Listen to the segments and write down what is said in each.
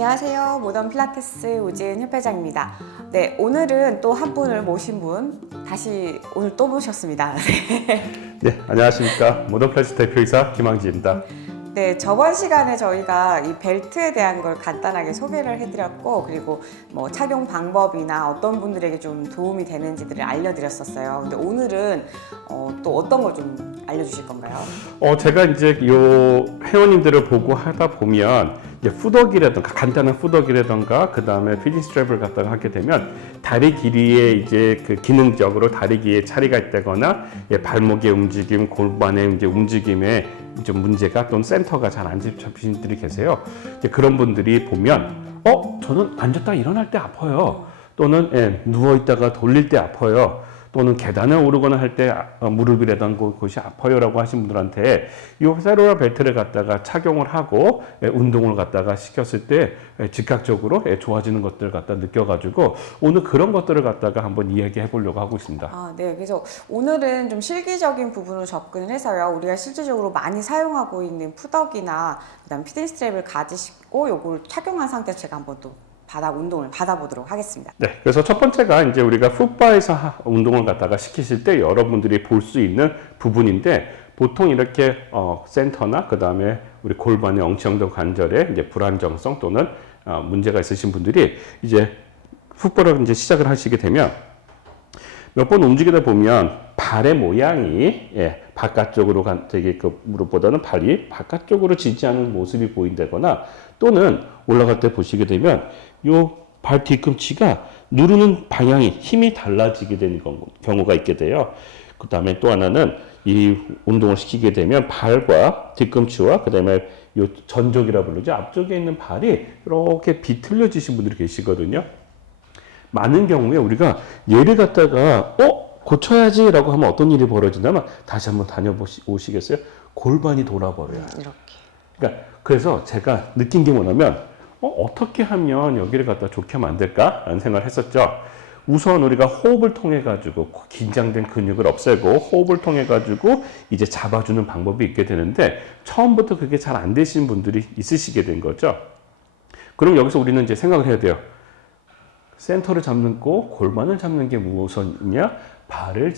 안녕하세요. 모던 필라테스 우지은 협회장입니다. 네, 오늘은 또 한 분을 모신 분 다시 오늘 또 모셨습니다. 네, 안녕하십니까. 모던 필라테스 대표이사 김항지입니다. 네, 저번 시간에 저희가 이 벨트에 대한 걸 간단하게 소개를 해드렸고, 그리고 뭐 착용 방법이나 어떤 분들에게 좀 도움이 되는지들을 알려드렸었어요. 근데 오늘은 또 어떤 걸 좀 알려주실 건가요? 제가 이제 요 회원님들을 보고 하다 보면 이제 푸더기라든가 간단한 푸더기라든가 그 다음에 피딩 스트랩을 갖다가 하게 되면 다리 길이에 이제 그 기능적으로 다리 길이에 차리가 있다거나 발목의 움직임, 골반의 이제 움직임에 좀 문제가 또는 센터가 잘 안 잡히신 분들이 계세요. 이제 그런 분들이 보면 저는 앉았다 일어날 때 아파요. 또는 누워 있다가 돌릴 때 아파요. 또는 계단을 오르거나 할 때 무릎이라든가 곳이 아파요라고 하신 분들한테 이 세로라 벨트를 갖다가 착용을 하고 운동을 갖다가 시켰을 때 즉각적으로 좋아지는 것들을 갖다 느껴가지고 오늘 그런 것들을 갖다가 한번 이야기해 보려고 하고 있습니다. 네. 그래서 오늘은 좀 실기적인 부분으로 접근을 해서요. 우리가 실질적으로 많이 사용하고 있는 푸덕이나 그다음 피딩 스트랩을 가지시고 요걸 착용한 상태에서 제가 한번 또 운동을 받아보도록 하겠습니다. 네, 그래서 첫 번째가 이제 우리가 풋바에서 운동을 갖다가 시키실 때 여러분들이 볼 수 있는 부분인데 보통 이렇게 센터나 그 다음에 우리 골반의 엉치형동 관절에 이제 불안정성 또는 문제가 있으신 분들이 이제 풋바를 이제 시작을 하시게 되면 몇 번 움직이다 보면 발의 모양이 바깥쪽으로 되게 그 무릎보다는 발이 바깥쪽으로 지지하는 모습이 보인다거나 또는 올라갈 때 보시게 되면 요 발 뒤꿈치가 누르는 방향이 힘이 달라지게 되는 경우가 있게 돼요. 그 다음에 또 하나는 이 운동을 시키게 되면 발과 뒤꿈치와 그 다음에 요 전족이라 부르죠. 앞쪽에 있는 발이 이렇게 비틀려지신 분들이 계시거든요. 많은 경우에 우리가 얘를 갖다가 고쳐야지 라고 하면 어떤 일이 벌어진다면 다시 한번 다녀오시겠어요? 골반이 돌아버려요. 이렇게. 그러니까 그래서 제가 느낀 게 뭐냐면 어떻게 하면 여기를 갖다 좋게 만들까? 라는 생각을 했었죠. 우선 우리가 호흡을 통해 가지고 긴장된 근육을 없애고 호흡을 통해 가지고 이제 잡아주는 방법이 있게 되는데 처음부터 그게 잘 안 되신 분들이 있으시게 된 거죠. 그럼 여기서 우리는 이제 생각을 해야 돼요. 센터를 잡는 거, 골반을 잡는 게 우선이냐, 발을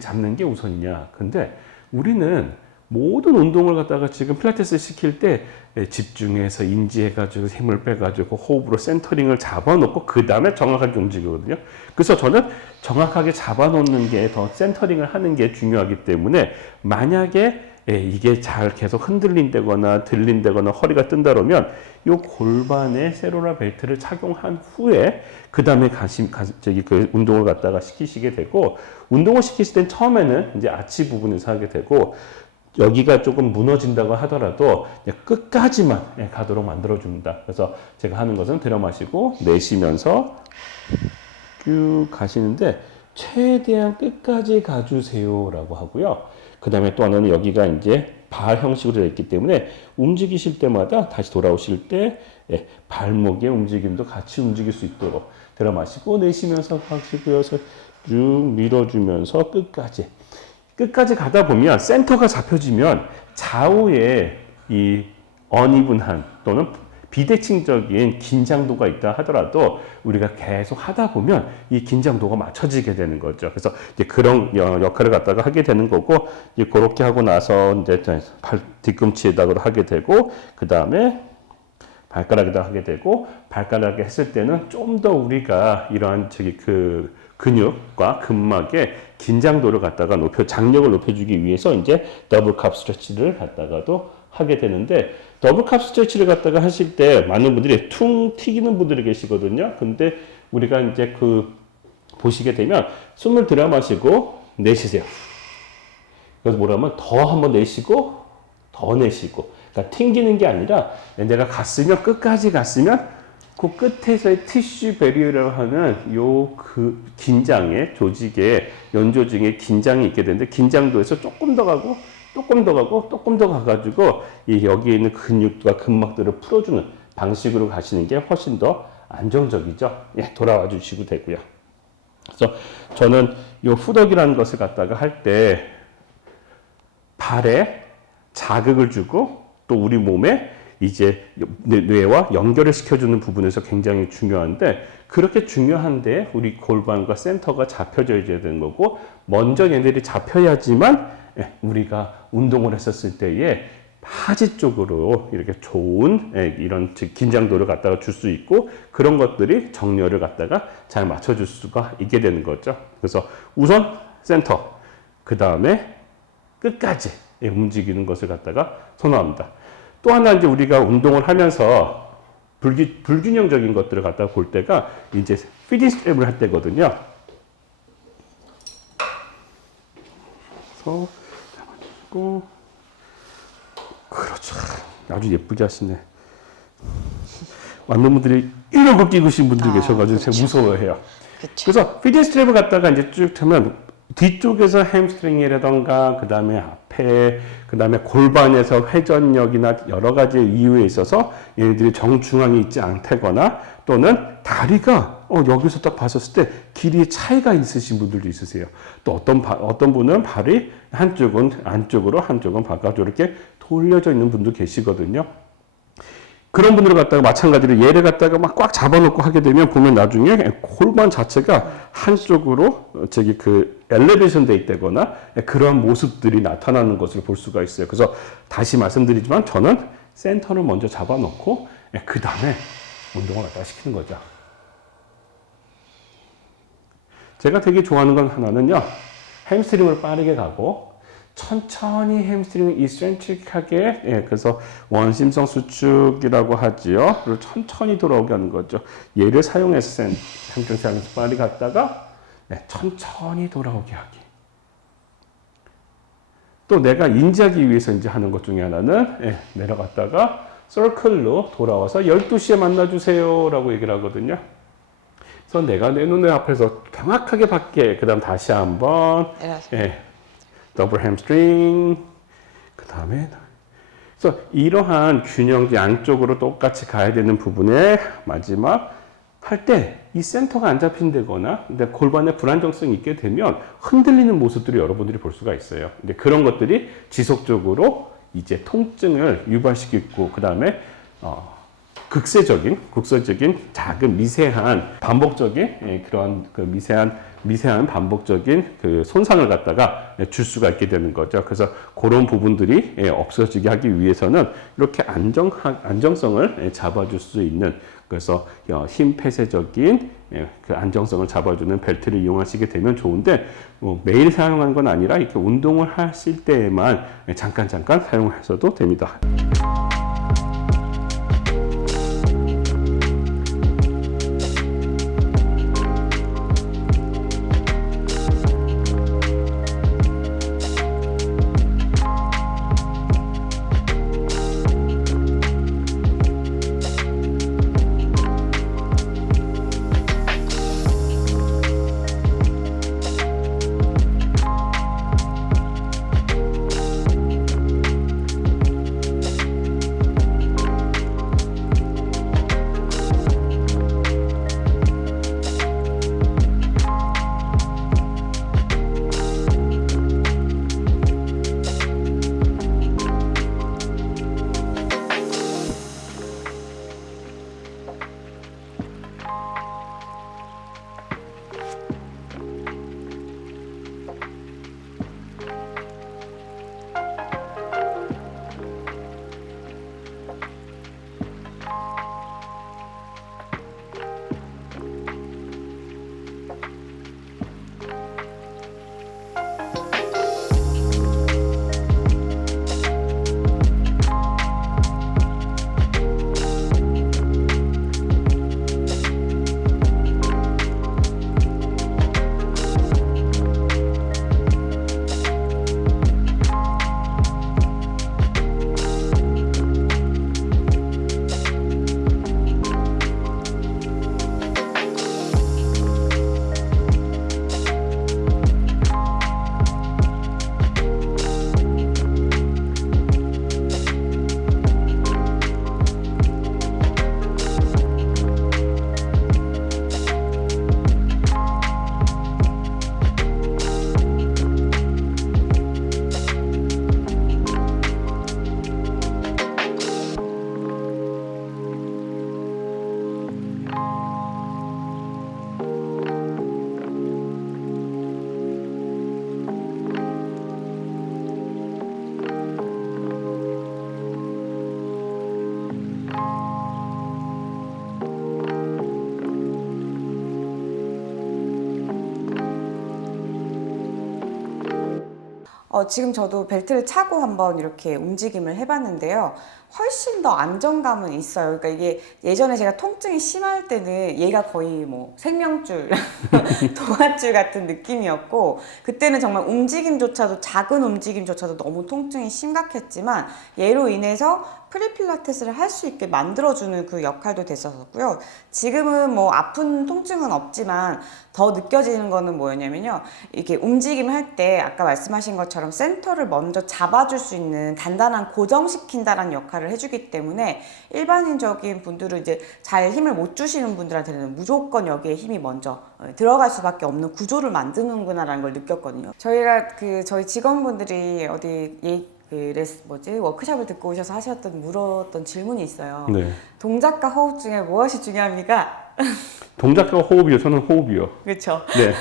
잡는 게 우선이냐. 근데 우리는 모든 운동을 갖다가 지금 필라테스 시킬 때 집중해서 인지해가지고 힘을 빼가지고 호흡으로 센터링을 잡아놓고 그 다음에 정확하게 움직이거든요. 그래서 저는 정확하게 잡아놓는 게 더 센터링을 하는 게 중요하기 때문에 만약에 이게 잘 계속 흔들린다거나 들린다거나 허리가 뜬다 그러면 이 골반에 세로라 벨트를 착용한 후에 그 다음에 그 운동을 갖다가 시키시게 되고 운동을 시키실 땐 처음에는 이제 아치 부분에서 하게 되고 여기가 조금 무너진다고 하더라도 끝까지만 가도록 만들어줍니다. 그래서 제가 하는 것은 들여 마시고 내쉬면서 쭉 가시는데 최대한 끝까지 가주세요 라고 하고요. 그 다음에 또 하나는 여기가 이제 발 형식으로 되어 있기 때문에 움직이실 때마다 다시 돌아오실 때 발목의 움직임도 같이 움직일 수 있도록 들여 마시고 내쉬면서 가시고요. 쭉 밀어주면서 끝까지 가다 보면 센터가 잡혀지면 좌우에 이 어니분한 또는 비대칭적인 긴장도가 있다 하더라도 우리가 계속 하다 보면 이 긴장도가 맞춰지게 되는 거죠. 그래서 이제 그런 역할을 갖다가 하게 되는 거고 이제 그렇게 하고 나서 이제 발 뒤꿈치에다가 하게 되고 그 다음에 발가락에다 하게 되고 발가락에 했을 때는 좀 더 우리가 이러한 그 근육과 근막의 긴장도를 갖다가 장력을 높여주기 위해서 이제 더블 캅 스트레치를 갖다가도 하게 되는데 더블 캅 스트레치를 갖다가 하실 때 많은 분들이 퉁 튀기는 분들이 계시거든요. 근데 우리가 이제 보시게 되면 숨을 들여 마시고 내쉬세요. 그래서 뭐라면 더 한번 내쉬고 더 내쉬고 그러니까 튕기는 게 아니라 내가 끝까지 갔으면 그 끝에서의 티슈 베리어라고 하는 그 긴장의 조직의 연조직의 긴장이 있게 되는데 긴장도에서 조금 더 가고 조금 더 가가지고 여기에 있는 근육과 근막들을 풀어주는 방식으로 가시는 게 훨씬 더 안정적이죠. 돌아와 주시고 되고요. 그래서 저는 이 후덕이라는 것을 갖다가 할 때 발에 자극을 주고 또 우리 몸에 이제 뇌와 연결을 시켜주는 부분에서 굉장히 중요한데, 그렇게 중요한데 우리 골반과 센터가 잡혀져 있어야 되는 거고, 먼저 얘네들이 잡혀야지만 우리가 운동을 했었을 때에 하지 쪽으로 이렇게 좋은 이런 긴장도를 갖다가 줄 수 있고, 그런 것들이 정렬을 갖다가 잘 맞춰줄 수가 있게 되는 거죠. 그래서 우선 센터, 그 다음에 끝까지 움직이는 것을 갖다가 선호합니다. 또 하나 이제 우리가 운동을 하면서 불균형적인 것들을 갖다가 볼 때가 이제 피딩 스트랩을 할 때거든요. 그래서 잡아주고, 그렇죠. 아주 예쁘게 하시네. 많은 분들이 이런 거 끼고 계신 분들 계셔가지고 제가 무서워해요. 그래서 피딩 스트랩을 갖다가 이제 쭉 하면 뒤쪽에서 햄스트링이라던가, 그 다음에 앞에, 그 다음에 골반에서 회전력이나 여러 가지 이유에 있어서 얘네들이 정중앙에 있지 않다거나, 또는 다리가 여기서 딱 봤었을 때 길이의 차이가 있으신 분들도 있으세요. 또 어떤 분은 발이 한쪽은 안쪽으로, 한쪽은 바깥으로 이렇게 돌려져 있는 분도 계시거든요. 그런 분들을 갖다가 마찬가지로 얘를 갖다가 막 꽉 잡아놓고 하게 되면 보면 나중에 골반 자체가 한쪽으로 그 엘리베이션 돼 있다거나 그런 모습들이 나타나는 것을 볼 수가 있어요. 그래서 다시 말씀드리지만 저는 센터를 먼저 잡아놓고 그 다음에 운동을 갖다가 시키는 거죠. 제가 되게 좋아하는 건 하나는요, 햄스트링을 빠르게 가고 천천히 햄스트링을 이센트릭하게, 그래서 원심성 수축이라고 하지요. 그리고 천천히 돌아오게 하는 거죠. 얘를 사용해서 햄스트링 사용해서 빨리 갔다가 천천히 돌아오게 하기. 또 내가 인지하기 위해서 이제 하는 것 중에 하나는 내려갔다가 서클로 돌아와서 12시에 만나주세요 라고 얘기를 하거든요. 그래서 내가 내 눈에 앞에서 정확하게 받게, 그 다음 다시 한번 더블 햄스트링, 그 다음에, 그래서 이러한 균형 양쪽으로 똑같이 가야 되는 부분에 마지막 할 때 이 센터가 안 잡힌다거나 골반에 불안정성이 있게 되면 흔들리는 모습들을 여러분들이 볼 수가 있어요. 근데 그런 것들이 지속적으로 이제 통증을 유발시키고, 그 다음에 국소적인 작은 미세한 반복적인 그러한 그 미세한 반복적인 그 손상을 갖다가 줄 수가 있게 되는 거죠. 그래서 그런 부분들이 없어지게 하기 위해서는 이렇게 안정성을 잡아줄 수 있는, 그래서 힘 폐쇄적인 그 안정성을 잡아주는 벨트를 이용하시게 되면 좋은데, 매일 사용하는 건 아니라 이렇게 운동을 하실 때에만 잠깐 사용하셔도 됩니다. 지금 저도 벨트를 차고 한번 이렇게 움직임을 해봤는데요. 훨씬 더 안정감은 있어요. 그러니까 이게 예전에 제가 통증이 심할 때는 얘가 거의 뭐 생명줄, 동아줄 같은 느낌이었고, 그때는 정말 움직임조차도, 작은 움직임조차도 너무 통증이 심각했지만 얘로 인해서 프리필라테스를 할 수 있게 만들어주는 그 역할도 됐었고요. 지금은 뭐 아픈 통증은 없지만 더 느껴지는 거는 뭐였냐면요. 이렇게 움직임을 할 때 아까 말씀하신 것처럼 센터를 먼저 잡아줄 수 있는 단단한 고정시킨다라는 역할을 해주기 때문에 일반인적인 분들은 이제 잘 힘을 못 주시는 분들한테는 무조건 여기에 힘이 먼저 들어갈 수밖에 없는 구조를 만드는구나라는 걸 느꼈거든요. 저희가 저희 직원분들이 어디 워크숍을 듣고 오셔서 물었던 질문이 있어요. 네. 동작과 호흡 중에 무엇이 중요합니까? 동작과 호흡이요. 저는 호흡이요. 그렇죠. 네.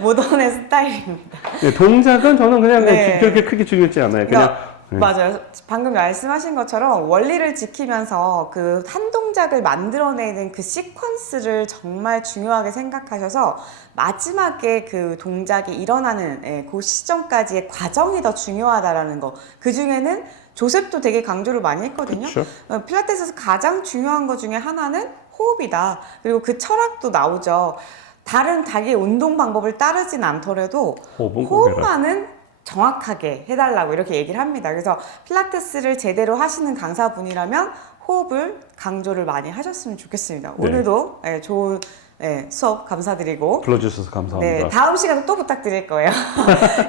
모던의 스타일입니다. 네, 동작은 저는 그냥 네. 그렇게 크게 중요하지 않아요. 그냥 네. 맞아요. 방금 말씀하신 것처럼 원리를 지키면서 그 한 동작을 만들어내는 그 시퀀스를 정말 중요하게 생각하셔서 마지막에 그 동작이 일어나는 그 시점까지의 과정이 더 중요하다라는 거. 그 중에는 조셉도 되게 강조를 많이 했거든요. 그쵸. 필라테스에서 가장 중요한 것 중에 하나는 호흡이다. 그리고 그 철학도 나오죠. 다른 자기 운동 방법을 따르진 않더라도 호흡은 꼭 해라. 호흡만은 정확하게 해달라고 이렇게 얘기를 합니다. 그래서 필라테스를 제대로 하시는 강사분이라면 호흡을 강조를 많이 하셨으면 좋겠습니다. 네. 오늘도 좋은 수업 감사드리고 불러주셔서 감사합니다. 네, 다음 시간에 또 부탁드릴 거예요.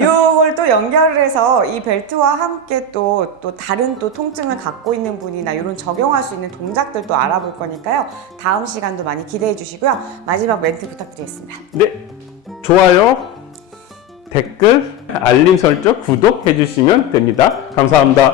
요걸 또 연결을 해서 이 벨트와 함께 또 다른 또 통증을 갖고 있는 분이나 이런 적용할 수 있는 동작들도 알아볼 거니까요. 다음 시간도 많이 기대해 주시고요. 마지막 멘트 부탁드리겠습니다. 네, 좋아요, 댓글, 알림 설정, 구독 해주시면 됩니다. 감사합니다.